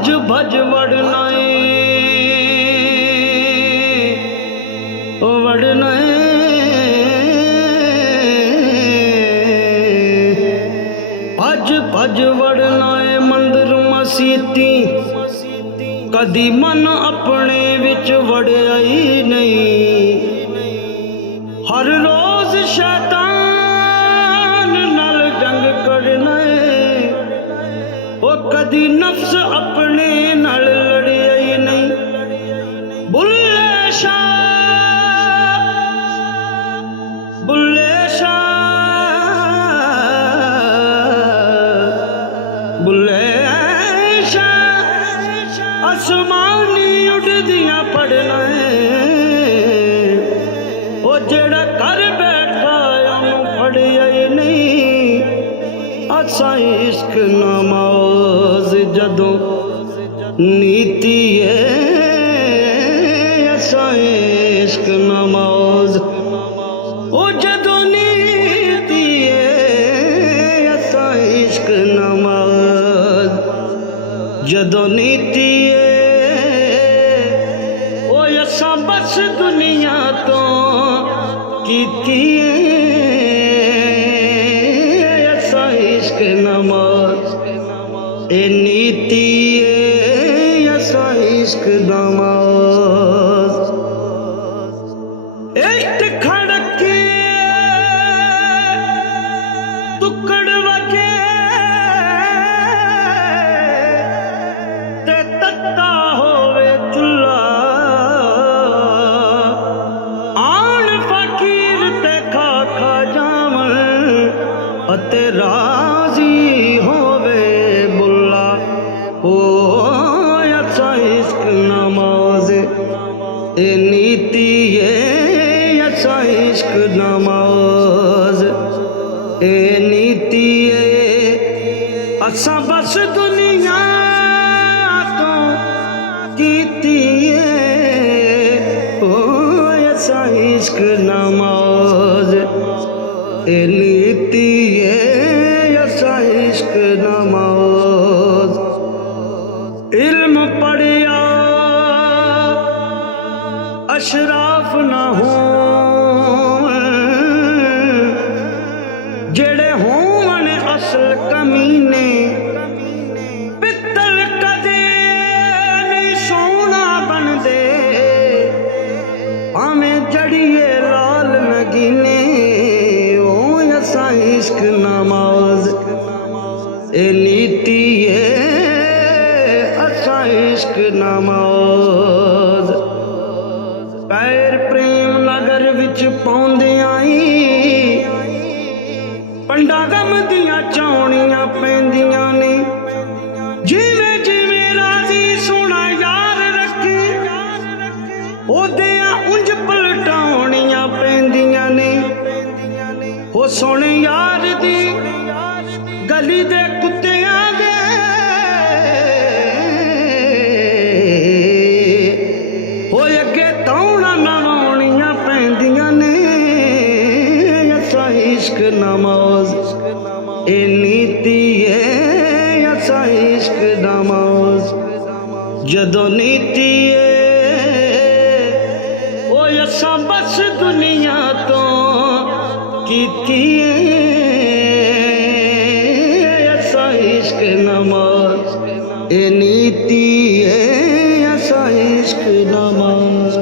भज भज वड़नाए वड़नाए भज भज वड़नाए मंदिर मसीती कदी मन अपने विच वड़िया ही नहीं। हर रोज शैतान नाल जंग करना वो कदी नफ्स अपने नाल लड़िया ही नहीं। बुल्ले शाह बुल्ले शाह बुल्ले शाह आसमानी उड़दियां पढ़ना वो जेड़ा कर बैठा ओनू फड़िया ही नहीं। असा इश्क नमाज जदों नीति है असा इश्क नमाज वो जदों नीति है असा इश्क नमाज जदों नीति ओ असा बस दुनिया तो कीती असा इश्क नमाज ए नीति असा इश्क नमाज। इश्क खड़के टुकड़ वगे ते तत्ता होवे चुल्ला आन फकीर ते खा खा जावन अते राजी होवे बुल्ला। ओ असा इश्क नमाज ए नीति है असा इश्क नमाज ए नीति है असा बस दुनिया तो कीती है। ओ असा इश्क नमाज ए नीति है असा इश्क नमाज। इल्म पढ़िया अशराफ ना हो जेड़े होवन असल कमीने पित्तल कदे नहीं सोना बनदे भावें जड़िए लाल नगीने। ओ असा इश्क नमाज ए नीति है असा इश्क नमाज। पैर प्रेम नगर विच पौंदे आई पंडा गम दियां चौड़ियां पैंदियां ने जिवें जिवें राजी सोना यार रखे ओदियां उंज पलटाउणियां पैंदियां ने। ओ सोने यार दी गली दे कुत्तियां दे ओ अगे तौणा नवाउणियां पैंदियां ने। असा इश्क नमाज ए नीति है असा इश्क नमाज जदों नीति है ओ असा बस दुनिया तो कीती असा इश्क नमाज ए नीति है असा इश्क नमाज।